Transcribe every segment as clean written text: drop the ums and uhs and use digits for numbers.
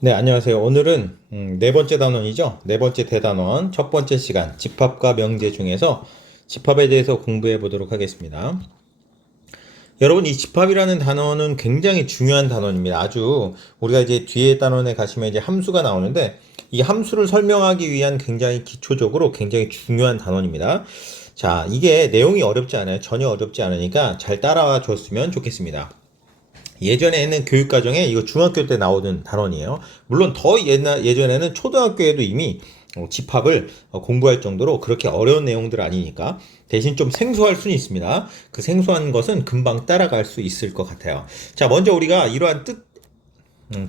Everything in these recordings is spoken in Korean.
네, 안녕하세요. 오늘은 네 번째 단원이죠. 네 번째 대단원 첫 번째 시간 집합과 명제 중에서 집합에 대해서 공부해 보도록 하겠습니다. 여러분, 이 집합이라는 단어는 굉장히 중요한 단원입니다. 아주 우리가 이제 뒤에 단원에 가시면 이제 함수가 나오는데 이 함수를 설명하기 위한 굉장히 기초적으로 굉장히 중요한 단원입니다. 자, 이게 내용이 어렵지 않아요. 전혀 어렵지 않으니까 잘 따라와 줬으면 좋겠습니다. 예전에는 교육과정에 이거 중학교 때 나오는 단원이에요. 물론 더 예전에는 초등학교에도 이미 집합을 공부할 정도로 그렇게 어려운 내용들 아니니까 대신 좀 생소할 수는 있습니다. 그 생소한 것은 금방 따라갈 수 있을 것 같아요. 자, 먼저 우리가 이러한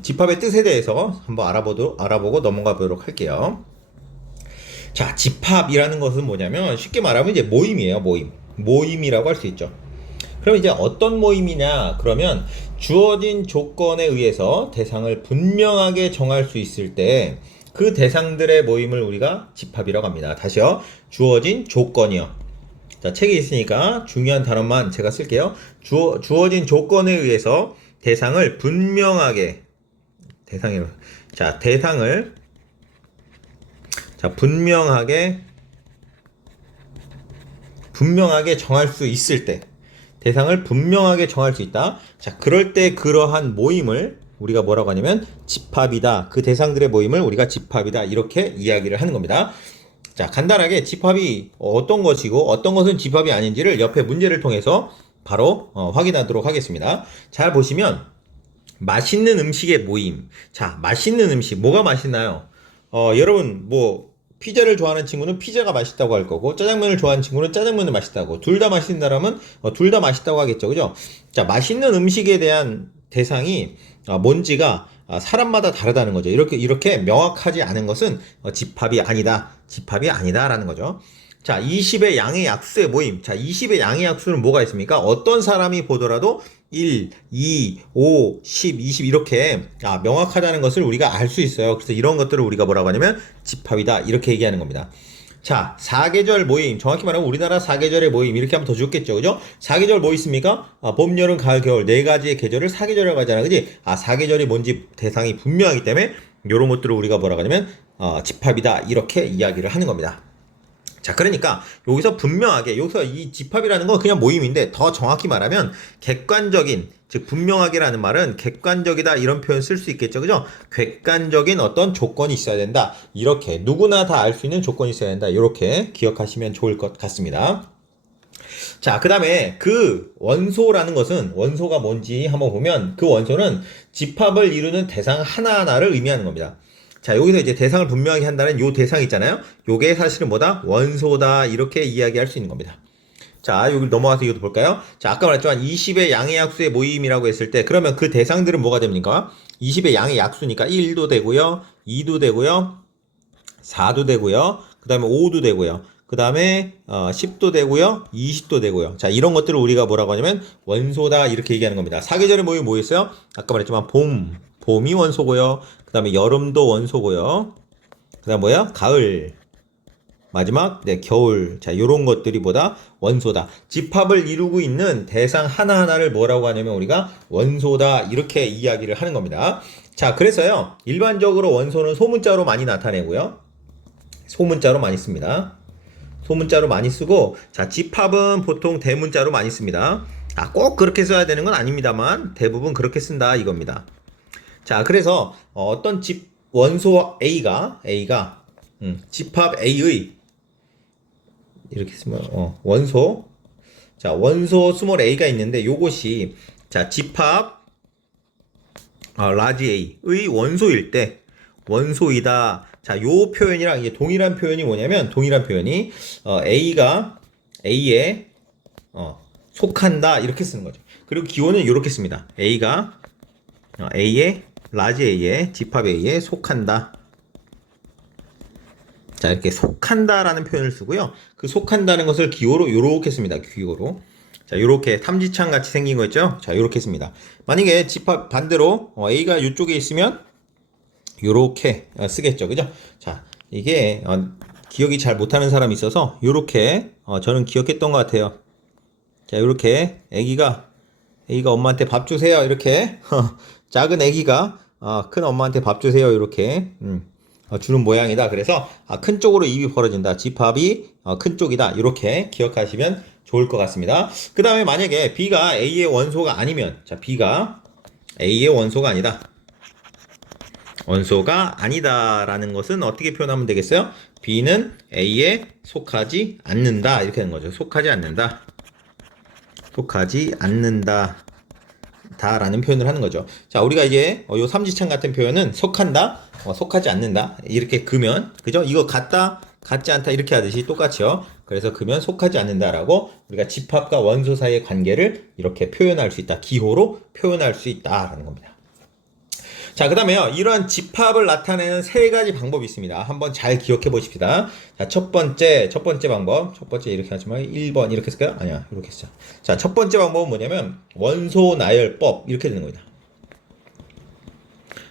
집합의 뜻에 대해서 한번 알아보고 넘어가 보도록 할게요. 자, 집합이라는 것은 뭐냐면 쉽게 말하면 이제 모임이에요, 모임. 모임이라고 할 수 있죠. 그럼 이제 어떤 모임이냐? 그러면 주어진 조건에 의해서 대상을 분명하게 정할 수 있을 때 그 대상들의 모임을 우리가 집합이라고 합니다. 다시요. 주어진 조건이요. 자, 책에 있으니까 중요한 단어만 제가 쓸게요. 주어진 조건에 의해서 대상을 분명하게 대상을 분명하게 정할 수 있을 때 대상을 분명하게 정할 수 있다. 자, 그럴 때 그러한 모임을 우리가 뭐라고 하냐면 집합이다. 그 대상들의 모임을 우리가 집합이다. 이렇게 이야기를 하는 겁니다. 자, 간단하게 집합이 어떤 것이고 어떤 것은 집합이 아닌지를 옆에 문제를 통해서 바로 확인하도록 하겠습니다. 잘 보시면 맛있는 음식의 모임. 자, 맛있는 음식 뭐가 맛있나요? 여러분 뭐 피자를 좋아하는 친구는 피자가 맛있다고 할 거고 짜장면을 좋아하는 친구는 짜장면이 맛있다고 둘 다 맛있다라면 둘 다 맛있다고 하겠죠. 그죠? 자, 맛있는 음식에 대한 대상이 뭔지가 사람마다 다르다는 거죠. 이렇게 명확하지 않은 것은 집합이 아니다. 집합이 아니다라는 거죠. 자, 20의 양의 약수의 모임. 자, 20의 양의 약수는 뭐가 있습니까? 어떤 사람이 보더라도 1, 2, 5, 10, 20 이렇게 명확하다는 것을 우리가 알 수 있어요. 그래서 이런 것들을 우리가 뭐라고 하냐면 집합이다. 이렇게 얘기하는 겁니다. 자, 사계절 모임. 정확히 말하면 우리나라 사계절의 모임. 이렇게 하면 더 좋겠죠. 그죠? 사계절 뭐 있습니까? 봄, 여름, 가을, 겨울. 네 가지의 계절을 사계절이라고 하잖아. 그지? 사계절이 뭔지 대상이 분명하기 때문에 이런 것들을 우리가 뭐라고 하냐면 집합이다. 이렇게 이야기를 하는 겁니다. 자, 그러니까 여기서 이 집합이라는 건 그냥 모임인데 더 정확히 말하면 객관적인, 즉 분명하게라는 말은 객관적이다 이런 표현 쓸 수 있겠죠. 그죠? 객관적인 어떤 조건이 있어야 된다. 이렇게 누구나 다 알 수 있는 조건이 있어야 된다. 이렇게 기억하시면 좋을 것 같습니다. 자, 그 다음에 그 원소라는 것은 원소가 뭔지 한번 보면 그 원소는 집합을 이루는 대상 하나하나를 의미하는 겁니다. 자, 여기서 이제 대상을 분명하게 한다는 요 대상 있잖아요. 요게 사실은 뭐다? 원소다. 이렇게 이야기할 수 있는 겁니다. 자, 여기 넘어가서 이것도 볼까요? 자, 아까 말했지만 20의 양의 약수의 모임이라고 했을 때 그러면 그 대상들은 뭐가 됩니까? 20의 양의 약수니까 1도 되고요. 2도 되고요. 4도 되고요. 그 다음에 5도 되고요. 그 다음에 10도 되고요. 20도 되고요. 자, 이런 것들을 우리가 뭐라고 하냐면 원소다 이렇게 얘기하는 겁니다. 사계절의 모임이 뭐 있어요? 아까 말했지만 봄이 원소고요. 그 다음에 여름도 원소고요. 그 다음 뭐야? 가을. 마지막, 네, 겨울. 자, 요런 것들이 보다 원소다. 집합을 이루고 있는 대상 하나하나를 뭐라고 하냐면 우리가 원소다. 이렇게 이야기를 하는 겁니다. 자, 그래서요. 일반적으로 원소는 소문자로 많이 나타내고요. 소문자로 많이 씁니다. 소문자로 많이 쓰고, 자, 집합은 보통 대문자로 많이 씁니다. 꼭 그렇게 써야 되는 건 아닙니다만, 대부분 그렇게 쓴다 이겁니다. 자, 그래서 어떤 원소 A가 집합 A의 이렇게 쓰면 원소 스몰 A가 있는데 요것이 자, 집합 라지 A의 원소일 때 원소이다. 자, 요 표현이랑 이게 동일한 표현이 뭐냐면 동일한 표현이 A가 A에 속한다 이렇게 쓰는 거죠. 그리고 기호는 이렇게 씁니다. A가 A에 라지 A에 집합 A에 속한다. 자, 이렇게 속한다라는 표현을 쓰고요. 그 속한다는 것을 기호로 요렇게 씁니다. 기호로. 자, 요렇게 탐지창 같이 생긴 거 있죠? 자, 요렇게 씁니다. 만약에 집합 반대로 A가 이쪽에 있으면 요렇게 쓰겠죠. 그죠? 자, 이게 기억이 잘 못하는 사람이 있어서 요렇게 저는 기억했던 것 같아요. 자, 요렇게 애기가 엄마한테 밥 주세요. 이렇게 작은 애기가 큰 엄마한테 밥 주세요. 이렇게 주는 모양이다. 그래서 큰 쪽으로 입이 벌어진다. 집합이 큰 쪽이다. 이렇게 기억하시면 좋을 것 같습니다. 그 다음에 만약에 B가 A의 원소가 아니면, 자, B가 A의 원소가 아니다. 원소가 아니다라는 것은 어떻게 표현하면 되겠어요? B는 A에 속하지 않는다. 이렇게 하는 거죠. 속하지 않는다. 속하지 않는다. 라는 표현을 하는 거죠. 자, 우리가 이제 요 삼지창 같은 표현은 속한다, 속하지 않는다. 이렇게 그면, 그죠? 이거 같다, 같지 않다 이렇게 하듯이 똑같이요. 그래서 그면 속하지 않는다라고 우리가 집합과 원소 사이의 관계를 이렇게 표현할 수 있다. 기호로 표현할 수 있다라는 겁니다. 자, 그 다음에요. 이러한 집합을 나타내는 세 가지 방법이 있습니다. 한번 잘 기억해 보십시다. 자, 첫 번째 방법. 첫 번째 이렇게 하지 말고 1번 이렇게 쓸까요? 아니야, 이렇게 했어. 자, 첫 번째 방법은 뭐냐면 원소 나열법 이렇게 되는 겁니다.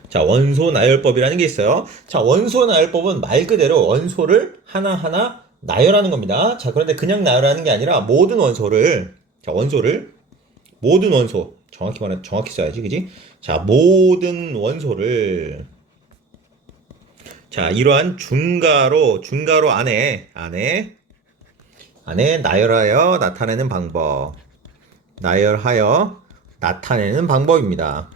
자, 원소 나열법이라는 게 있어요. 자, 원소 나열법은 말 그대로 원소를 하나하나 나열하는 겁니다. 자, 그런데 그냥 나열하는 게 아니라 모든 원소를, 자, 모든 원소, 정확히 써야지, 그지? 자, 모든 원소를, 자, 이러한 중가로 안에 나열하여 나타내는 방법. 나열하여 나타내는 방법입니다.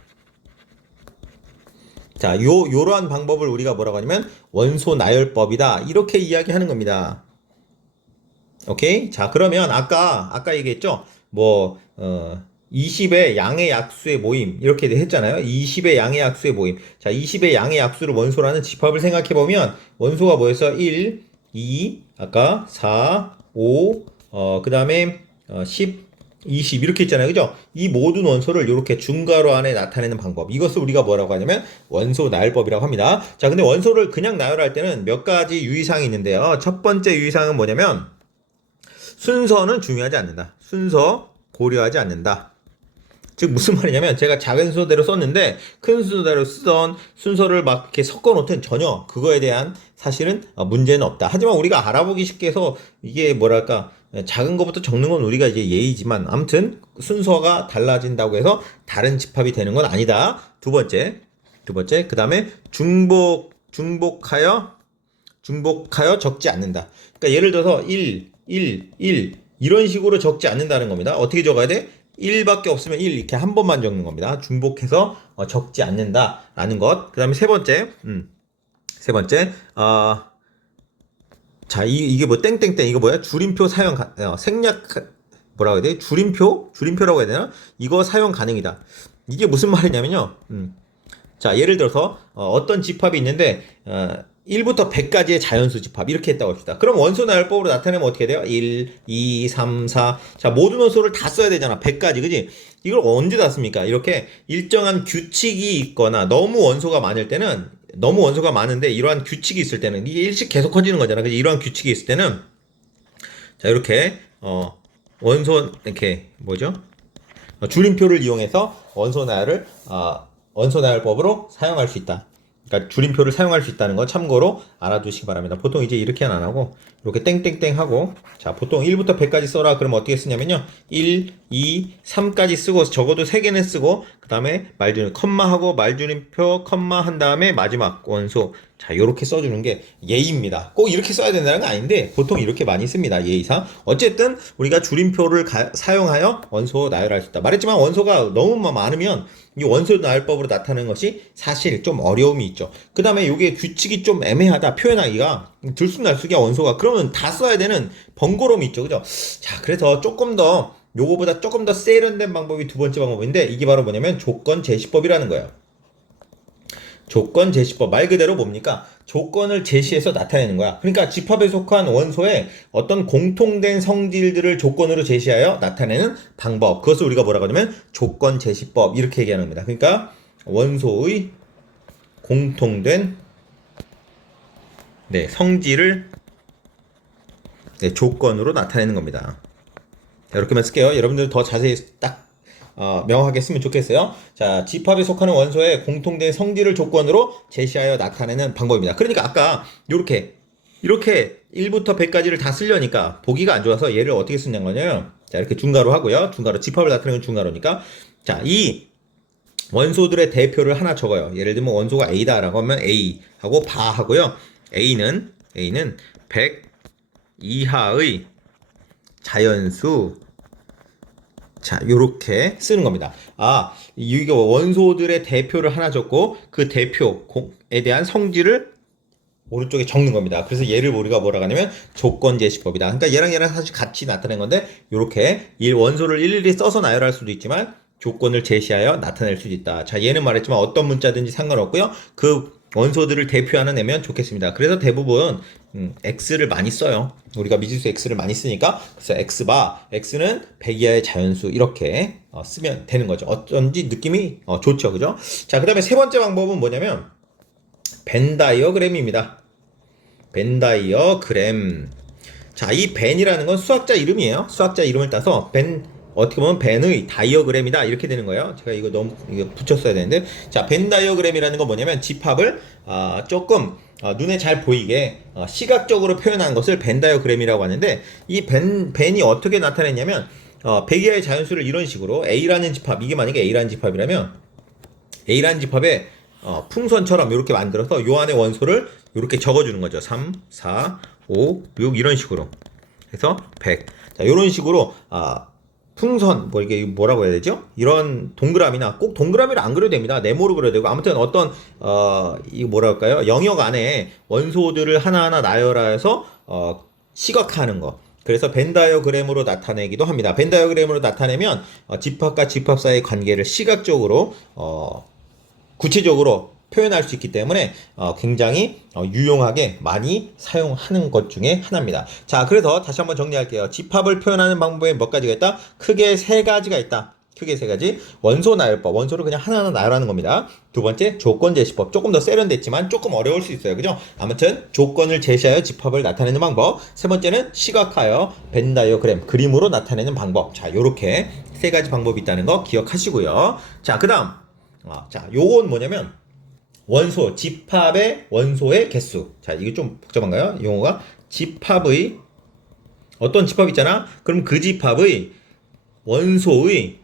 자, 요러한 방법을 우리가 뭐라고 하냐면 원소 나열법이다. 이렇게 이야기하는 겁니다. 오케이? 자, 그러면 아까 얘기했죠? 20의 양의 약수의 모임 이렇게 했잖아요. 20의 양의 약수의 모임. 자, 20의 양의 약수를 원소라는 집합을 생각해 보면 원소가 뭐였어? 1, 2, 아까 4, 5, 그다음에 10, 20 이렇게 있잖아요. 그죠? 이 모든 원소를 이렇게 중괄호 안에 나타내는 방법. 이것을 우리가 뭐라고 하냐면 원소 나열법이라고 합니다. 자, 근데 원소를 그냥 나열할 때는 몇 가지 유의사항이 있는데요. 첫 번째 유의사항은 뭐냐면 순서는 중요하지 않는다. 순서 고려하지 않는다. 즉 무슨 말이냐면 제가 작은 순서대로 썼는데 큰 순서대로 쓰던 순서를 막 이렇게 섞어 놓든 전혀 그거에 대한 사실은 문제는 없다. 하지만 우리가 알아보기 쉽게 해서 이게 뭐랄까 작은 것부터 적는 건 우리가 이제 예의지만 아무튼 순서가 달라진다고 해서 다른 집합이 되는 건 아니다. 두 번째 그 다음에 중복하여 적지 않는다. 그러니까 예를 들어서 1 이런 식으로 적지 않는다는 겁니다. 어떻게 적어야 돼? 1밖에 없으면 1 이렇게 한 번만 적는 겁니다. 중복해서 적지 않는다라는 것. 그 다음에 세 번째, 자, 이게 뭐 땡땡땡 이거 뭐야? 줄임표 사용 생략 뭐라고 해야 돼? 줄임표라고 해야 되나? 이거 사용 가능이다. 이게 무슨 말이냐면요. 자, 예를 들어서 어떤 집합이 있는데 1부터 100까지의 자연수 집합 이렇게 했다고 합시다. 그럼 원소 나열법으로 나타내면 어떻게 돼요? 1, 2, 3, 4. 자, 모든 원소를 다 써야 되잖아. 100까지. 그지? 이걸 언제 다 씁니까? 이렇게 일정한 규칙이 있거나 너무 원소가 많은데 이러한 규칙이 있을 때는 이게 일씩 계속 커지는 거잖아. 그지? 이러한 규칙이 있을 때는 자, 이렇게 원소 이렇게 뭐죠? 줄임표를 이용해서 원소 나열법으로 사용할 수 있다. 그러니까 줄임표를 사용할 수 있다는 거 참고로 알아두시기 바랍니다. 보통 이제 이렇게는 안 하고 이렇게 땡땡땡 하고 자 보통 1부터 100까지 써라. 그러면 어떻게 쓰냐면요. 1, 2, 3까지 쓰고 적어도 3개는 쓰고 그 다음에 말줄임 컴마하고 말줄임표 컴마 한 다음에 마지막 원소 자 요렇게 써주는 게 예의입니다. 꼭 이렇게 써야 된다는 건 아닌데 보통 이렇게 많이 씁니다. 예의상. 어쨌든 우리가 줄임표를 사용하여 원소 나열할 수 있다. 말했지만 원소가 너무 많으면 이 원소 나열법으로 나타내는 것이 사실 좀 어려움이 있죠. 그 다음에 이게 규칙이 좀 애매하다. 표현하기가 들쑥날쑥이야 원소가. 그러면 다 써야 되는 번거로움이 있죠. 그죠? 자, 그래서 요거보다 조금 더 세련된 방법이 두 번째 방법인데 이게 바로 뭐냐면 조건 제시법이라는 거예요. 조건 제시법 말 그대로 뭡니까? 조건을 제시해서 나타내는 거야. 그러니까 집합에 속한 원소의 어떤 공통된 성질들을 조건으로 제시하여 나타내는 방법. 그것을 우리가 뭐라고 하냐면 조건 제시법 이렇게 얘기하는 겁니다. 그러니까 원소의 공통된 성질을 조건으로 나타내는 겁니다. 자, 이렇게만 쓸게요. 여러분들 더 자세히 딱 명확하게 쓰면 좋겠어요. 자, 집합에 속하는 원소의 공통된 성질을 조건으로 제시하여 나타내는 방법입니다. 그러니까 아까 이렇게 1부터 100까지를 다 쓰려니까 보기가 안 좋아서 얘를 어떻게 쓰냐면요. 자, 이렇게 중괄호 하고요. 중괄호 집합을 나타내는 건 중괄호니까 자, 이 원소들의 대표를 하나 적어요. 예를 들면 원소가 A다라고 하면 A 하고 바 하고요. A는 100 이하의 자연수. 자, 요렇게 쓰는 겁니다. 이게 원소들의 대표를 하나 적고 그 대표에 대한 성질을 오른쪽에 적는 겁니다. 그래서 얘를 우리가 뭐라고 하냐면 조건제시법이다. 그러니까 얘랑 사실 같이 나타낸 건데 요렇게 원소를 일일이 써서 나열할 수도 있지만 조건을 제시하여 나타낼 수도 있다. 자, 얘는 말했지만 어떤 문자든지 상관없고요. 그 원소들을 대표하는 애면 좋겠습니다. 그래서 대부분 x를 많이 써요. 우리가 미지수 x를 많이 쓰니까 그래서 x는 100 이하의 자연수 이렇게 쓰면 되는 거죠. 어쩐지 느낌이 좋죠. 그죠? 자, 그 다음에 세 번째 방법은 뭐냐면 벤 다이어그램입니다. 벤 다이어그램. 자, 이 벤이라는 건 수학자 이름이에요. 수학자 이름을 따서 어떻게 보면 벤의 다이어그램이다 이렇게 되는 거예요. 제가 이거 너무 붙였어야 되는데, 자, 벤 다이어그램이라는 건 뭐냐면 집합을 조금 눈에 잘 보이게 시각적으로 표현한 것을 벤 다이어그램이라고 하는데, 이 벤이 어떻게 나타냈냐면 100 이하의 자연수를 이런 식으로 A라는 집합, 이게 만약에 A라는 집합이라면 A라는 집합에 풍선처럼 이렇게 만들어서 요 안에 원소를 이렇게 적어주는 거죠. 3, 4, 5, 6 이런 식으로 해서 100. 자, 이런 식으로 풍선 이게 뭐라고 해야 되죠? 이런 동그라미나 꼭 동그라미를 안 그려도 됩니다. 네모로 그려도 되고 아무튼 어떤 이거 뭐랄까요? 영역 안에 원소들을 하나하나 나열하여서 시각화하는 거. 그래서 벤 다이어그램으로 나타내기도 합니다. 벤 다이어그램으로 나타내면 집합과 집합 사이의 관계를 시각적으로 구체적으로 표현할 수 있기 때문에 굉장히 유용하게 많이 사용하는 것 중에 하나입니다. 자, 그래서 다시 한번 정리할게요. 집합을 표현하는 방법에 몇 가지가 있다? 크게 세 가지가 있다. 크게 세 가지. 원소 나열법. 원소를 그냥 하나하나 나열하는 겁니다. 두 번째, 조건 제시법. 조금 더 세련됐지만 조금 어려울 수 있어요. 그죠? 아무튼 조건을 제시하여 집합을 나타내는 방법. 세 번째는 시각하여 벤 다이어그램, 그림으로 나타내는 방법. 자, 요렇게 세 가지 방법이 있다는 거 기억하시고요. 자, 그다음 요건 뭐냐면 집합의 원소의 개수. 자, 이게 좀 복잡한가요? 용어가 집합의 어떤 집합 있잖아. 그럼 그 집합의 원소의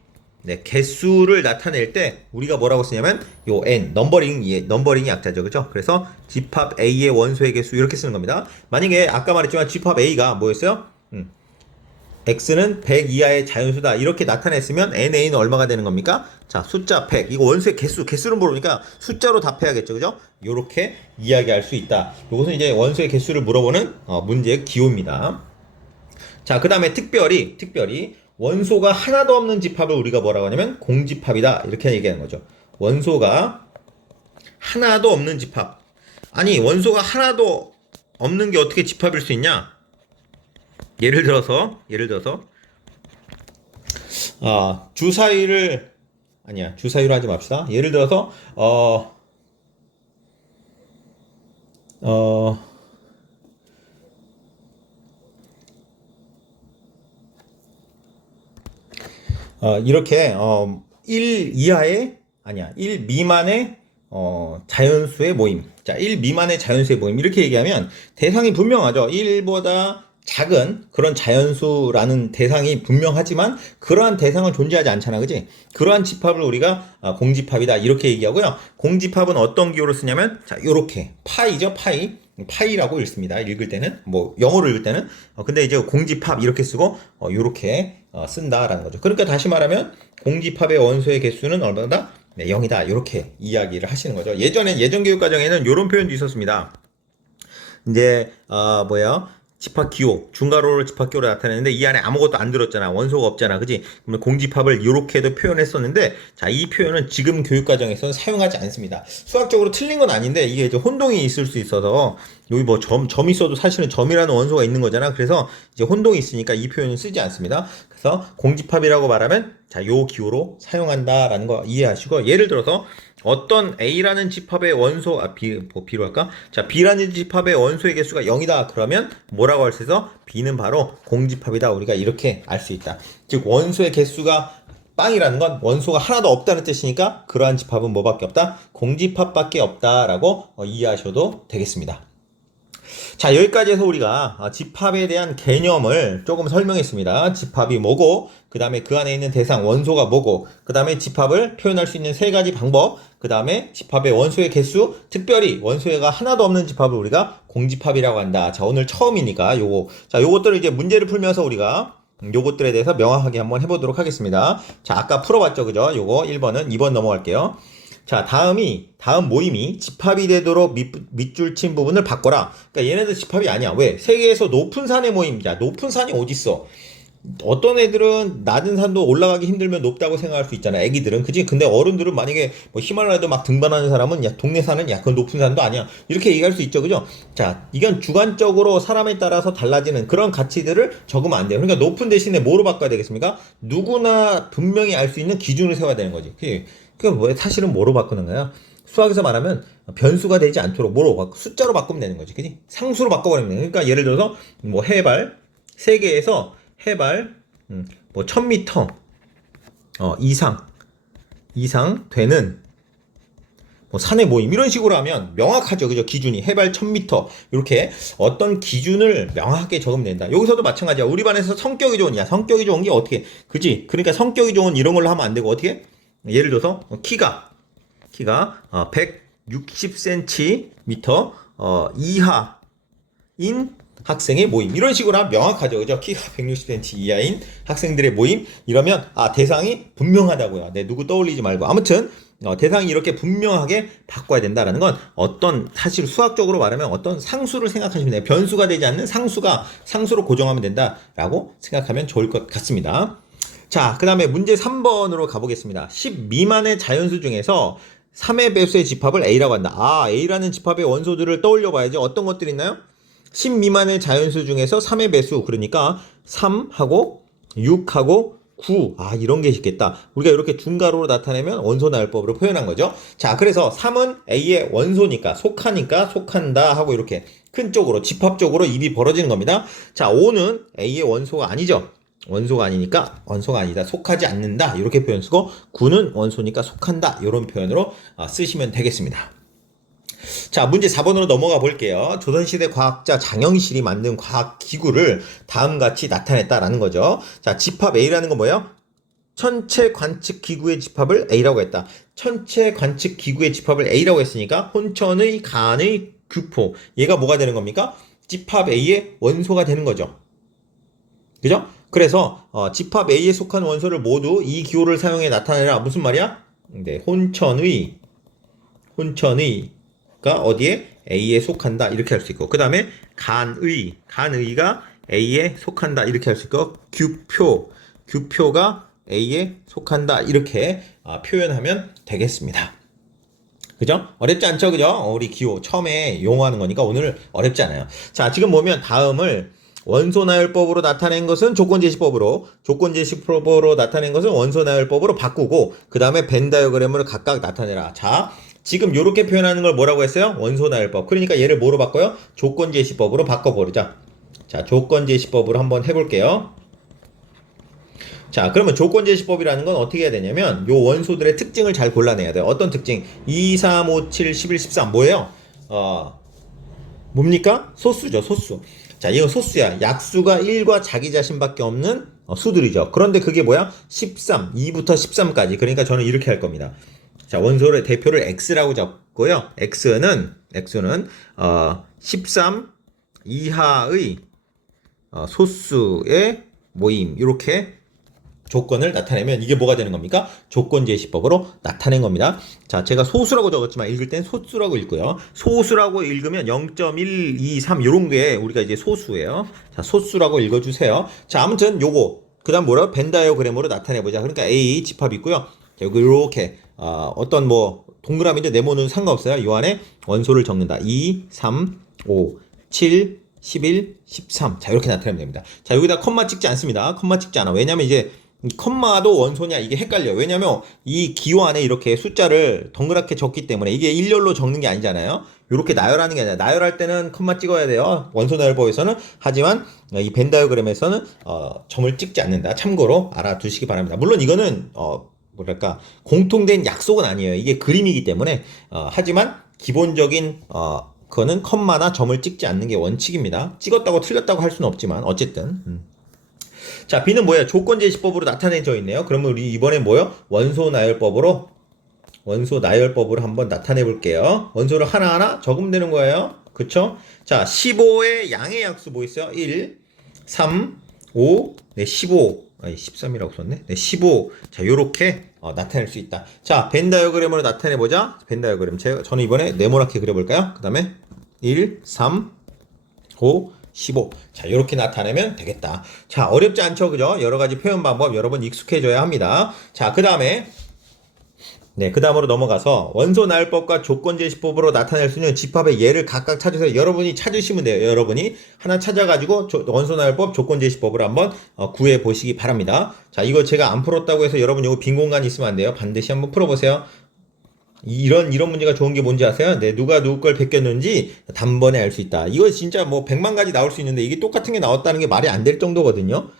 개수를 나타낼 때 우리가 뭐라고 쓰냐면 요 n 넘버링이 약자죠. 그죠? 그래서 집합 A의 원소의 개수 이렇게 쓰는 겁니다. 만약에 아까 말했지만 집합 A가 뭐였어요? x는 100 이하의 자연수다 이렇게 나타냈으면 NA는 얼마가 되는 겁니까? 자, 숫자 100. 이거 원소의 개수를 물으니까 숫자로 답해야겠죠. 그죠? 요렇게 이야기할 수 있다. 요것은 이제 원소의 개수를 물어보는 문제의 기호입니다. 자, 그 다음에 특별히 원소가 하나도 없는 집합을 우리가 뭐라고 하냐면 공집합이다 이렇게 얘기하는 거죠. 원소가 하나도 없는 집합. 아니, 원소가 하나도 없는 게 어떻게 집합일 수 있냐? 예를 들어서 주사위로 하지 맙시다. 예를 들어서 이렇게 1 미만의 자연수의 모임. 자, 1 미만의 자연수의 모임 이렇게 얘기하면 대상이 분명하죠. 1보다 작은 그런 자연수라는 대상이 분명하지만 그러한 대상은 존재하지 않잖아. 그지? 그러한 집합을 우리가 공집합이다 이렇게 얘기하고요. 공집합은 어떤 기호로 쓰냐면 자, 요렇게 파이죠. 파이라고 읽습니다. 읽을 때는 영어로 읽을 때는 근데 이제 공집합 이렇게 쓰고 요렇게 쓴다라는 거죠. 그러니까 다시 말하면 공집합의 원소의 개수는 얼마다? 0이다. 이렇게 이야기를 하시는 거죠. 예전 교육 과정에는 이런 표현도 있었습니다. 이제 집합기호, 중괄호를 집합기호로 나타내는데 이 안에 아무것도 안 들었잖아. 원소가 없잖아. 그지? 그러면 공집합을 이렇게도 표현했었는데 자, 이 표현은 지금 교육과정에서는 사용하지 않습니다. 수학적으로 틀린 건 아닌데 이게 이제 혼동이 있을 수 있어서 여기 점 있어도 사실은 점이라는 원소가 있는 거잖아. 그래서 이제 혼동이 있으니까 이 표현은 쓰지 않습니다. 그래서 공집합이라고 말하면 자, 요 기호로 사용한다라는 거 이해하시고 예를 들어서 어떤 A라는 집합의 원소, B로 할까? 자, B라는 집합의 원소의 개수가 0이다. 그러면 뭐라고 할 수 있어? B는 바로 공집합이다. 우리가 이렇게 알 수 있다. 즉, 원소의 개수가 빵이라는 건 원소가 하나도 없다는 뜻이니까 그러한 집합은 뭐밖에 없다? 공집합밖에 없다라고 이해하셔도 되겠습니다. 자, 여기까지 해서 우리가 집합에 대한 개념을 조금 설명했습니다. 집합이 뭐고, 그 다음에 그 안에 있는 대상, 원소가 뭐고, 그 다음에 집합을 표현할 수 있는 세 가지 방법, 그 다음에 집합의 원소의 개수, 특별히 원소가 하나도 없는 집합을 우리가 공집합이라고 한다. 자, 오늘 처음이니까 요것들을 이제 문제를 풀면서 우리가 요것들에 대해서 명확하게 한번 해보도록 하겠습니다. 자, 아까 풀어봤죠, 그죠? 요거 1번은 2번 넘어갈게요. 자, 다음 모임이 집합이 되도록 밑줄 친 부분을 바꿔라. 그러니까 얘네들 집합이 아니야. 왜? 세계에서 높은 산의 모임. 야, 높은 산이 어딨어? 어떤 애들은 낮은 산도 올라가기 힘들면 높다고 생각할 수 있잖아. 애기들은. 그치? 근데 어른들은 만약에 뭐 히말라야도 막 등반하는 사람은 야, 동네 산은 야, 그건 높은 산도 아니야. 이렇게 얘기할 수 있죠. 그죠? 자, 이건 주관적으로 사람에 따라서 달라지는 그런 가치들을 적으면 안 돼요. 그러니까 높은 대신에 뭐로 바꿔야 되겠습니까? 누구나 분명히 알 수 있는 기준을 세워야 되는 거지. 그러니까 사실은 뭐로 바꾸는 거야? 수학에서 말하면 변수가 되지 않도록 숫자로 바꾸면 되는 거지. 그지? 상수로 바꿔버리면 돼. 그러니까 예를 들어서 뭐 해발, 세계에서 해발, 뭐 1000m 이상 되는 뭐 산의 모임 이런 식으로 하면 명확하죠. 그죠? 기준이 해발 1000m 이렇게 어떤 기준을 명확하게 적으면 된다. 여기서도 마찬가지야. 우리 반에서 성격이 좋은 성격이 좋은 게 어떻게? 그지? 그러니까 성격이 좋은 이런 걸로 하면 안 되고 어떻게? 예를 들어서 키가 160cm 이하인 학생의 모임 이런 식으로 하면 명확하죠. 그죠? 키가 160cm 이하인 학생들의 모임 이러면 대상이 분명하다고요. 누구 떠올리지 말고 아무튼 대상이 이렇게 분명하게 바꿔야 된다라는 건 어떤 사실 수학적으로 말하면 어떤 상수를 생각하시면 돼요. 변수가 되지 않는 상수로 고정하면 된다라고 생각하면 좋을 것 같습니다. 자, 그 다음에 문제 3번으로 가보겠습니다. 10 미만의 자연수 중에서 3의 배수의 집합을 A라고 한다. A라는 집합의 원소들을 떠올려 봐야죠. 어떤 것들이 있나요? 10 미만의 자연수 중에서 3의 배수, 그러니까 3하고 6하고 9. 이런 게 있겠다. 우리가 이렇게 중괄호로 나타내면 원소 나열법으로 표현한 거죠. 자, 그래서 3은 A의 원소니까, 속한다 하고 이렇게 큰 쪽으로, 집합적으로 입이 벌어지는 겁니다. 자, 5는 A의 원소가 아니죠. 원소가 아니니까 원소가 아니다. 속하지 않는다. 이렇게 표현 쓰고 9는 원소니까 속한다. 이런 표현으로 쓰시면 되겠습니다. 자, 문제 4번으로 넘어가 볼게요. 조선시대 과학자 장영실이 만든 과학기구를 다음같이 나타냈다라는 거죠. 자, 집합 A라는 건 뭐예요? 천체 관측 기구의 집합을 A라고 했다. 천체 관측 기구의 집합을 A라고 했으니까 혼천의, 간의, 규포. 얘가 뭐가 되는 겁니까? 집합 A의 원소가 되는 거죠. 그죠? 그래서 집합 A에 속한 원소를 모두 이 기호를 사용해 나타내라. 무슨 말이야? 네, 혼천의가 어디에? A에 속한다. 이렇게 할 수 있고. 그 다음에 간의가 A에 속한다. 이렇게 할 수 있고. 규표가 A에 속한다. 이렇게 표현하면 되겠습니다. 그죠? 어렵지 않죠? 그죠? 우리 기호 처음에 용어하는 거니까 오늘 어렵지 않아요. 자, 지금 보면 다음을 원소 나열법으로 나타낸 것은 조건제시법으로 나타낸 것은 원소 나열법으로 바꾸고 그 다음에 벤 다이어그램을 각각 나타내라. 자, 지금 이렇게 표현하는 걸 뭐라고 했어요? 원소 나열법. 그러니까 얘를 뭐로 바꿔요? 조건제시법으로 바꿔버리자. 자, 조건제시법으로 한번 해볼게요. 자, 그러면 조건제시법이라는 건 어떻게 해야 되냐면 요 원소들의 특징을 잘 골라내야 돼요. 어떤 특징? 2, 3, 5, 7, 11, 13 뭐예요? 뭡니까? 소수죠, 소수. 자, 이건 소수야. 약수가 1과 자기 자신밖에 없는 수들이죠. 그런데 그게 뭐야? 13, 2부터 13까지. 그러니까 저는 이렇게 할 겁니다. 자, 원소의 대표를 X라고 잡고요. X는 13 이하의 소수의 모임. 이렇게 조건을 나타내면 이게 뭐가 되는 겁니까? 조건제시법으로 나타낸 겁니다. 자, 제가 소수라고 적었지만 읽을 땐 소수라고 읽고요. 소수라고 읽으면 0.123 요런 게 우리가 이제 소수예요. 자, 소수라고 읽어주세요. 자, 아무튼 요거 그 다음 뭐라고? 벤 다이어그램으로 나타내보자. 그러니까 A 집합 있고요. 자, 여기 이렇게 어떤 뭐 동그라미인데 네모는 상관없어요. 요 안에 원소를 적는다. 2, 3, 5, 7, 11, 13. 자, 이렇게 나타내면 됩니다. 자, 여기다 컴마 찍지 않습니다. 컴마 찍지 않아. 왜냐면 이제 컴마도 원소냐 이게 헷갈려요. 왜냐면 이 기호 안에 이렇게 숫자를 동그랗게 적기 때문에 이게 일렬로 적는 게 아니잖아요. 이렇게 나열하는 게 아니라 나열할 때는 컴마 찍어야 돼요. 원소 나열법에서는. 하지만 이 벤 다이어그램에서는 점을 찍지 않는다. 참고로 알아두시기 바랍니다. 물론 이거는 공통된 약속은 아니에요. 이게 그림이기 때문에 하지만 기본적인 그거는 컴마나 점을 찍지 않는 게 원칙입니다. 찍었다고 틀렸다고 할 수는 없지만 어쨌든 자, B는 뭐예요? 조건제시법으로 나타내져 있네요. 그러면 우리 이번에 뭐예요? 원소 나열법으로 한번 나타내 볼게요. 원소를 하나하나 적으면 되는 거예요. 그쵸? 자, 15의 양의 약수 뭐 있어요? 1, 3, 5, 네, 15. 아니, 13이라고 썼네. 네, 15. 자, 요렇게 나타낼 수 있다. 자, 벤 다이어그램으로 나타내 보자. 벤 다이어그램. 저는 이번에 네모나게 그려 볼까요? 그다음에 1, 3, 5, 15. 자, 요렇게 나타내면 되겠다. 자, 어렵지 않죠? 그죠? 여러 가지 표현 방법 여러분 익숙해져야 합니다. 자, 그다음에 네, 그 다음으로 넘어가서 원소 나열법과 조건제시법으로 나타낼 수 있는 집합의 예를 각각 찾으세요. 여러분이 찾으시면 돼요. 여러분이 하나 찾아가지고 원소 나열법, 조건제시법을 한번 구해 보시기 바랍니다. 자, 이거 제가 안 풀었다고 해서 여러분 이거 빈 공간이 있으면 안 돼요. 반드시 한번 풀어보세요. 이런 문제가 좋은 게 뭔지 아세요? 네, 누가 누구 걸 베꼈는지 단번에 알 수 있다. 이거 진짜 뭐 100만 가지 나올 수 있는데 이게 똑같은 게 나왔다는 게 말이 안 될 정도거든요.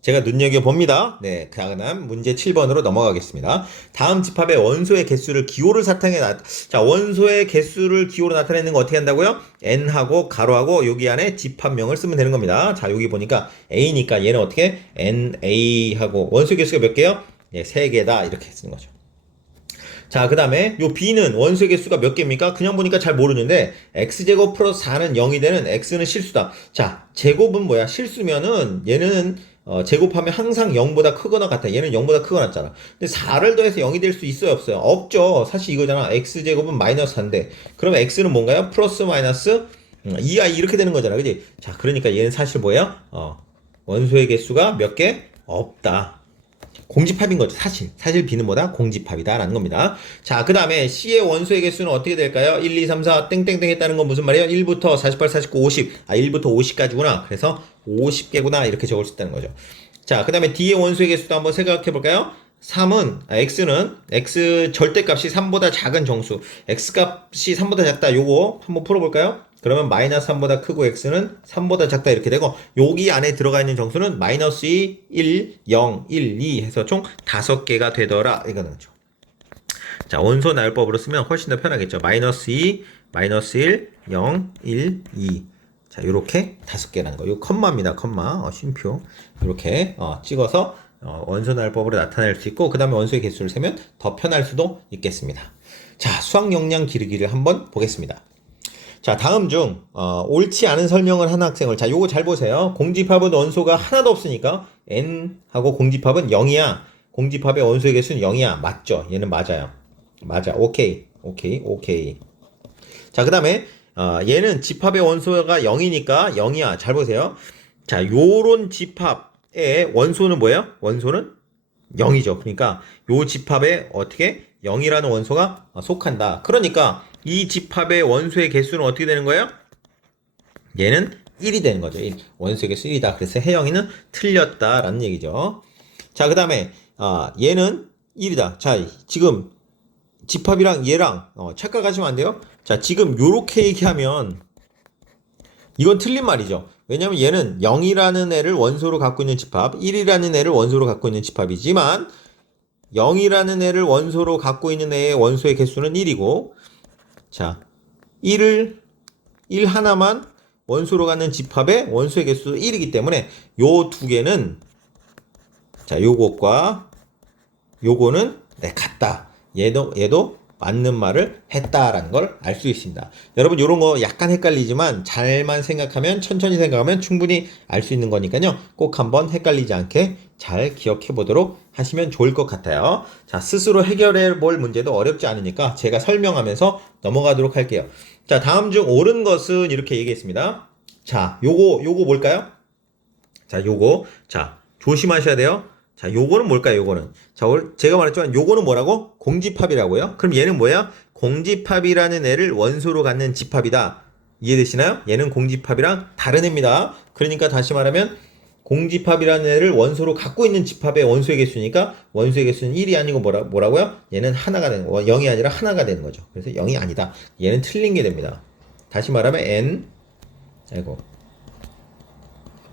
제가 눈여겨봅니다. 네, 다음 문제 7번으로 넘어가겠습니다. 다음 집합의 원소의 개수를 기호를 자, 원소의 개수를 기호로 나타내는 거 어떻게 한다고요? n하고 가로하고 여기 안에 집합명을 쓰면 되는 겁니다. 자, 여기 보니까 a니까 얘는 어떻게? na하고 원소의 개수가 몇 개요? 예, 3개다. 이렇게 쓰는 거죠. 자, 그 다음에 요 b는 원소의 개수가 몇 개입니까? 그냥 보니까 잘 모르는데 x제곱 플러스 4는 0이 되는 x는 실수다. 자, 제곱은 뭐야? 실수면은 얘는 제곱하면 항상 0보다 크거나 같아. 얘는 0보다 크거나 같잖아. 근데 4를 더해서 0이 될 수 있어요, 없어요? 없죠. 사실 이거잖아. x제곱은 마이너스 4인데 그러면 x는 뭔가요? 플러스 마이너스 2i 이렇게 되는 거잖아. 그지? 자, 그러니까 얘는 사실 뭐예요? 원소의 개수가 몇 개? 없다. 공집합인 거죠. 사실 B는 뭐다? 공집합이다 라는 겁니다. 자, 그 다음에 C의 원소의 개수는 어떻게 될까요? 1, 2, 3, 4 땡땡땡 했다는 건 무슨 말이에요? 1부터 48, 49, 50. 1부터 50까지구나. 그래서 50개구나. 이렇게 적을 수 있다는 거죠. 자, 그 다음에 D의 원소의 개수도 한번 생각해 볼까요? X는 X 절대값이 3보다 작은 정수. X값이 3보다 작다. 요거 한번 풀어볼까요? 그러면 마이너스 3보다 크고 X는 3보다 작다 이렇게 되고 여기 안에 들어가 있는 정수는 마이너스 2, 1, 0, 1, 2 해서 총 5개가 되더라. 이거는 죠. 자, 원소 나열법으로 쓰면 훨씬 더 편하겠죠. 마이너스 2, 마이너스 1, 0, 1, 2. 자, 요렇게 5개라는 거. 요 컴마입니다. 컴마. 쉼표. 요렇게 찍어서 원소 나열법으로 나타낼 수 있고 그 다음에 원소의 개수를 세면 더 편할 수도 있겠습니다. 자, 수학 역량 기르기를 한번 보겠습니다. 자, 다음 중 옳지 않은 설명을 한 학생을 자, 요거 잘 보세요. 공집합은 원소가 하나도 없으니까 n하고 공집합은 0이야. 공집합의 원소의 개수는 0이야. 맞죠? 얘는 맞아요. 맞아. 오케이. 자, 그 다음에 얘는 집합의 원소가 0이니까 0이야. 잘 보세요. 자, 요런 집합의 원소는 뭐예요? 원소는 0이죠. 그러니까 요 집합에 어떻게 0이라는 원소가 속한다. 그러니까 이 집합의 원소의 개수는 어떻게 되는 거예요? 얘는 1이 되는 거죠. 원소의 개수 1이다. 그래서 혜영이는 틀렸다라는 얘기죠. 자, 그 다음에 얘는 1이다. 자, 지금 집합이랑 얘랑 착각하시면 안 돼요. 자, 지금 요렇게 얘기하면 이건 틀린 말이죠. 왜냐면 얘는 0이라는 애를 원소로 갖고 있는 집합, 1이라는 애를 원소로 갖고 있는 집합이지만 0이라는 애를 원소로 갖고 있는 애의 원소의 개수는 1이고 자, 1 하나만 원소로 갖는 집합의 원소의 개수도 1이기 때문에 요 두 개는 자, 요것과 요거는 같다. 얘도 맞는 말을 했다라는 걸 알 수 있습니다. 여러분 요런 거 약간 헷갈리지만 잘만 생각하면 천천히 생각하면 충분히 알 수 있는 거니까요. 꼭 한번 헷갈리지 않게 잘 기억해 보도록 하시면 좋을 것 같아요. 자, 스스로 해결해 볼 문제도 어렵지 않으니까 제가 설명하면서 넘어가도록 할게요. 자, 다음 중 옳은 것은 이렇게 얘기했습니다. 자, 요거 뭘까요? 자, 자, 조심하셔야 돼요. 자, 요거는 뭘까요? 요거는. 자, 제가 말했지만 요거는 뭐라고? 공집합이라고요? 그럼 얘는 뭐야? 공집합이라는 애를 원소로 갖는 집합이다. 이해되시나요? 얘는 공집합이랑 다른 애입니다. 그러니까 다시 말하면 공집합이라는 애를 원소로 갖고 있는 집합의 원소의 개수니까 원소의 개수는 1이 아니고 뭐라고요? 얘는 하나가 되는 거. 0이 아니라 하나가 되는 거죠. 그래서 0이 아니다. 얘는 틀린 게 됩니다. 다시 말하면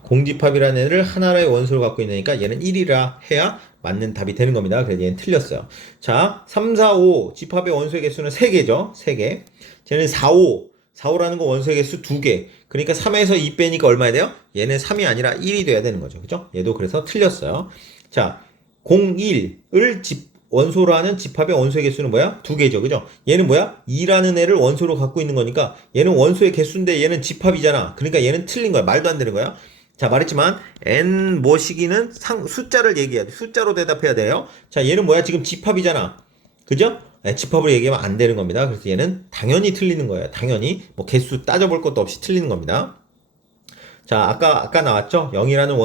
공집합이라는 애를 하나의 원소로 갖고 있으니까 얘는 1이라 해야 맞는 답이 되는 겁니다. 그래서 얘는 틀렸어요. 자, 3, 4, 5 집합의 원소의 개수는 3개죠. 3개. 쟤는 4, 4호라는 거 원소의 개수 2개. 그러니까 3에서 2 빼니까 얼마야 돼요? 얘는 3이 아니라 1이 돼야 되는 거죠. 그죠? 얘도 그래서 틀렸어요. 자, 01을 원소로 하는 집합의 원소의 개수는 뭐야? 2개죠. 그죠? 얘는 뭐야? 2라는 애를 원소로 갖고 있는 거니까 얘는 원소의 개수인데 얘는 집합이잖아. 그러니까 얘는 틀린 거야. 말도 안 되는 거야. 자, 말했지만 n 뭐시기는 숫자를 얘기해야 돼. 숫자로 대답해야 돼요. 자, 얘는 뭐야? 지금 집합이잖아. 그죠? 네, 집합으로 얘기하면 안 되는 겁니다. 그래서 얘는 당연히 틀리는 거예요. 당연히 뭐 개수 따져볼 것도 없이 틀리는 겁니다. 자, 아까 나왔죠? 0이라는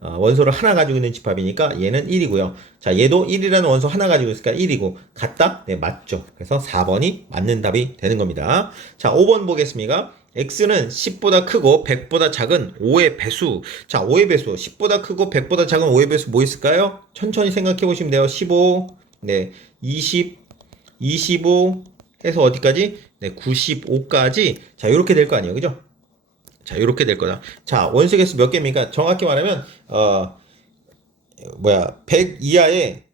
원소를 하나 가지고 있는 집합이니까 얘는 1이고요. 자, 얘도 1이라는 원소 하나 가지고 있으니까 1이고 같다? 네, 맞죠. 그래서 4번이 맞는 답이 되는 겁니다. 자, 5번 보겠습니다. x는 10보다 크고 100보다 작은 5의 배수. 자, 5의 배수. 10보다 크고 100보다 작은 5의 배수 뭐 있을까요? 천천히 생각해 보시면 돼요. 15, 네, 20, 25 해서 어디까지? 네, 95까지. 자, 이렇게 될 거 아니에요. 그죠? 자, 이렇게 될 거다. 자, 원소 개수 몇 개입니까? 정확히 말하면 100 이하의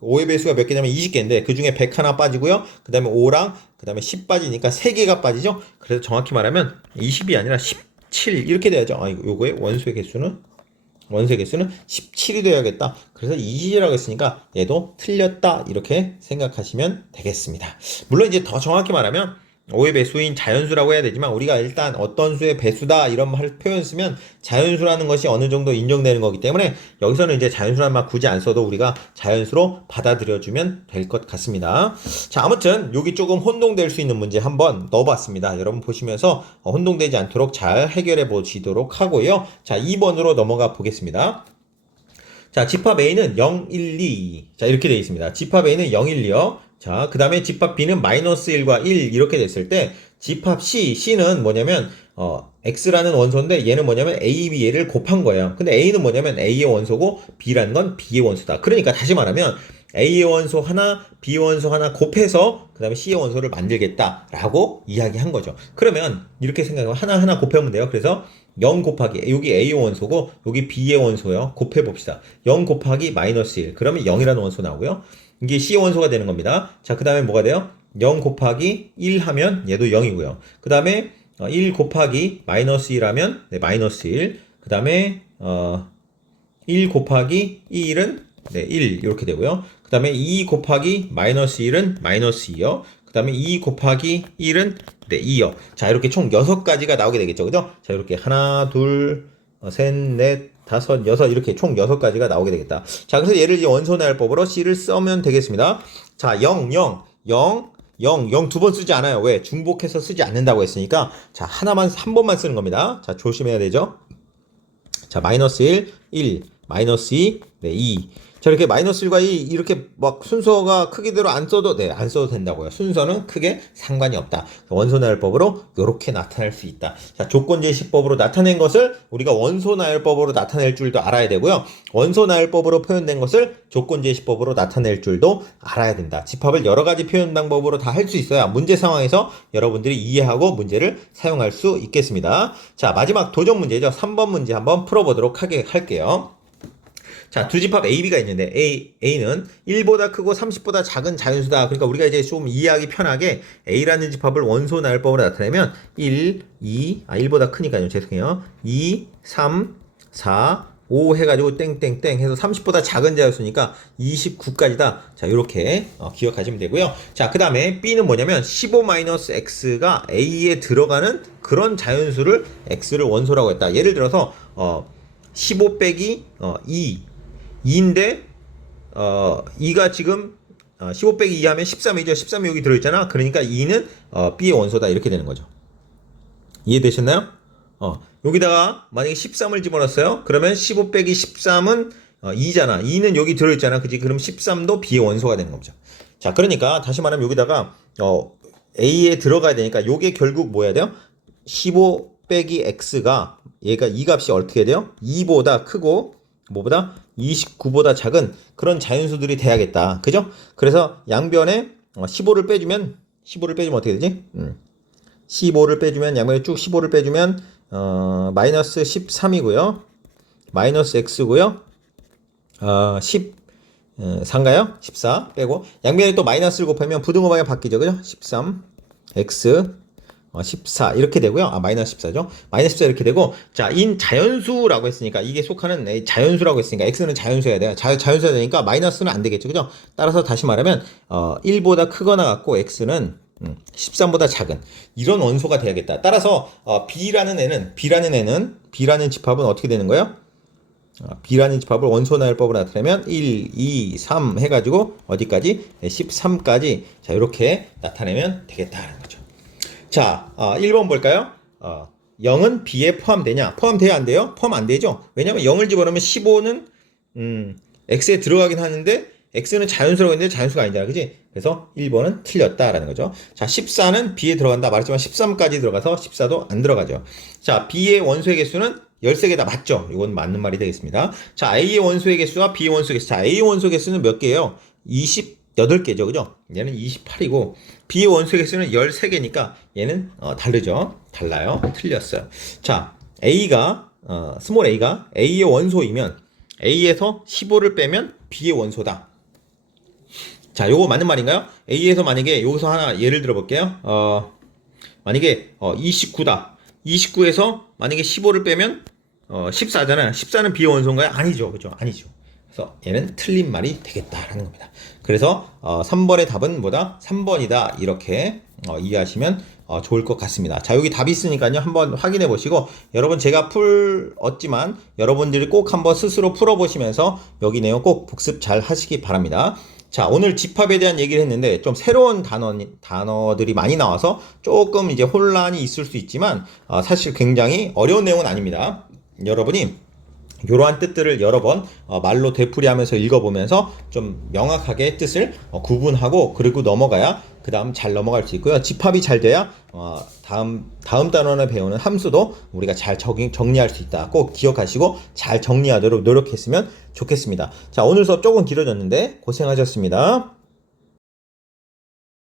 5의 배수가 몇 개냐면 20개인데 그 중에 100 하나 빠지고요. 그다음에 5랑 그다음에 10 빠지니까 3개가 빠지죠. 그래서 정확히 말하면 20이 아니라 17 이렇게 돼야죠. 요거의 원소의 개수는 17이 돼야겠다. 그래서 20이라고 했으니까 얘도 틀렸다. 이렇게 생각하시면 되겠습니다. 물론 이제 더 정확히 말하면 5의 배수인 자연수라고 해야 되지만 우리가 일단 어떤 수의 배수다 이런 표현 쓰면 자연수라는 것이 어느 정도 인정되는 거기 때문에 여기서는 이제 자연수라는 말 굳이 안 써도 우리가 자연수로 받아들여주면 될 것 같습니다. 자, 아무튼 여기 조금 혼동될 수 있는 문제 한번 넣어봤습니다. 여러분 보시면서 혼동되지 않도록 잘 해결해 보시도록 하고요. 자, 2번으로 넘어가 보겠습니다. 자, 집합 A는 0, 1, 2. 자, 이렇게 되어 있습니다. 집합 A는 0, 1, 2요. 자, 그 다음에 집합 B는 마이너스 1과 1 이렇게 됐을 때 집합 C는 뭐냐면 X라는 원소인데 얘는 뭐냐면 A, B, 얘를 곱한 거예요. 근데 A는 뭐냐면 A의 원소고 B라는 건 B의 원소다. 그러니까 다시 말하면 A의 원소 하나, B의 원소 하나 곱해서 그 다음에 C의 원소를 만들겠다라고 이야기한 거죠. 그러면 이렇게 생각하면 하나하나 곱하면 돼요. 그래서 0 곱하기 여기 A의 원소고 여기 B의 원소요. 곱해봅시다. 0 곱하기 마이너스 1 그러면 0이라는 원소 나오고요. 이게 C의 원소가 되는 겁니다. 자, 그 다음에 뭐가 돼요? 0 곱하기 1 하면 얘도 0이고요. 그 다음에 1 곱하기 마이너스 1 하면 네, 마이너스 1. 그 다음에 1 곱하기 1은 네, 1 이렇게 되고요. 그 다음에 2 곱하기 마이너스 1은 마이너스 2요. 그 다음에 2 곱하기 1은 네, 2요. 자, 이렇게 총 6가지가 나오게 되겠죠. 그죠? 자, 이렇게 하나, 둘, 셋, 넷, 다섯, 여섯 이렇게 총 6가지가 나오게 되겠다. 자, 그래서 얘를 이제 원소나열법으로 C를 쓰면 되겠습니다. 자, 0, 0, 0, 0, 0 두 번 쓰지 않아요. 왜? 중복해서 쓰지 않는다고 했으니까 자, 한 번만 쓰는 겁니다. 자, 조심해야 되죠. 자, 마이너스 1, 1, 마이너스 2, 네, 2. 자, 이렇게 마이너스 1과 2 이렇게 막 순서가 크기대로 안 써도 된다고요. 순서는 크게 상관이 없다. 원소나열법으로 이렇게 나타낼 수 있다. 자, 조건제시법으로 나타낸 것을 우리가 원소나열법으로 나타낼 줄도 알아야 되고요. 원소나열법으로 표현된 것을 조건제시법으로 나타낼 줄도 알아야 된다. 집합을 여러 가지 표현 방법으로 다 할 수 있어야 문제 상황에서 여러분들이 이해하고 문제를 사용할 수 있겠습니다. 자, 마지막 도전 문제죠. 3번 문제 한번 풀어보도록 할게요. 자, 두 집합 A, B가 있는데 A는 1보다 크고 30보다 작은 자연수다. 그러니까 우리가 이제 좀 이해하기 편하게 A라는 집합을 원소 나열법으로 나타내면 1, 2, 1보다 크니까요. 죄송해요. 2, 3, 4, 5 해가지고 땡땡땡 해서 30보다 작은 자연수니까 29까지다. 자, 이렇게 기억하시면 되고요. 자, 그 다음에 B는 뭐냐면 15-X가 A에 들어가는 그런 자연수를 X를 원소라고 했다. 예를 들어서 15 빼기 2인데 2가 지금 15 빼기 2 하면 13이죠. 13이 여기 들어있잖아. 그러니까 2는 B의 원소다. 이렇게 되는 거죠. 이해되셨나요? 여기다가 만약에 13을 집어넣었어요. 그러면 15 빼기 13은 2잖아. 2는 여기 들어있잖아. 그치? 그럼 13도 B의 원소가 되는 거죠. 자, 그러니까 다시 말하면 여기다가 A에 들어가야 되니까 요게 결국 뭐 해야 돼요? 15 빼기 X가 얘가 이 값이 어떻게 돼요? 2보다 크고 뭐보다 29보다 작은 그런 자연수들이 돼야겠다. 그죠? 그래서 양변에 15를 빼주면 어떻게 되지? 15를 빼주면 양변에 쭉 15를 빼주면 마이너스 13이고요. 마이너스 X고요. 14인가요? 14 빼고 양변에 또 마이너스를 곱하면 부등호 방향 바뀌죠. 그죠? 13 x 14 이렇게 되고요. 마이너스 14죠. 마이너스 14 이렇게 되고, 자, 인 자연수라고 했으니까 이게 속하는 자연수라고 했으니까 x는 자연수여야 돼요. 자연수여야 되니까 마이너스는 안 되겠죠. 그죠? 따라서 다시 말하면 1보다 크거나 같고 x는 13보다 작은 이런 원소가 돼야겠다. 따라서 B라는 집합은 어떻게 되는 거예요? B라는 집합을 원소 나열법으로 나타내면 1, 2, 3 해가지고 어디까지? 13까지 자 이렇게 나타내면 되겠다는 거죠. 자, 1번 볼까요? 0은 B에 포함되냐? 포함돼야 안 돼요? 포함 안 되죠? 왜냐면 0을 집어넣으면 15는 X에 들어가긴 하는데 X는 자연수라고 했는데 자연수가 아니잖아. 그지? 그래서 1번은 틀렸다라는 거죠. 자, 14는 B에 들어간다. 말했지만 13까지 들어가서 14도 안 들어가죠. 자, B의 원소의 개수는 13개다. 맞죠? 이건 맞는 말이 되겠습니다. 자, A의 원소의 개수와 B의 원소의 개수. 자, A의 원소 개수는 몇 개예요? 28개죠. 그죠? 얘는 28이고 B의 원소의 개수는 13개니까 얘는 다르죠. 달라요. 틀렸어요. 자, A가 스몰 A가 A의 원소이면 A에서 15를 빼면 B의 원소다. 자, 요거 맞는 말인가요? A에서 만약에 여기서 하나 예를 들어 볼게요. 만약에 29다. 29에서 만약에 15를 빼면 14잖아요. 14는 B의 원소인가요? 아니죠. 그죠? 아니죠. 그래서 얘는 틀린 말이 되겠다라는 겁니다. 그래서 3번의 답은 뭐다? 3번이다. 이렇게 이해하시면 좋을 것 같습니다. 자, 여기 답이 있으니까요. 한번 확인해 보시고 여러분 제가 풀었지만 여러분들이 꼭 한번 스스로 풀어보시면서 여기 내용 꼭 복습 잘 하시기 바랍니다. 자, 오늘 집합에 대한 얘기를 했는데 좀 새로운 단어들이 많이 나와서 조금 이제 혼란이 있을 수 있지만 사실 굉장히 어려운 내용은 아닙니다. 여러분이 이러한 뜻들을 여러 번 말로 되풀이하면서 읽어보면서 좀 명확하게 뜻을 구분하고 그리고 넘어가야 그 다음 잘 넘어갈 수 있고요. 집합이 잘 돼야 다음 단원을 배우는 함수도 우리가 잘 정리할 수 있다. 꼭 기억하시고 잘 정리하도록 노력했으면 좋겠습니다. 자, 오늘 수업 조금 길어졌는데 고생하셨습니다.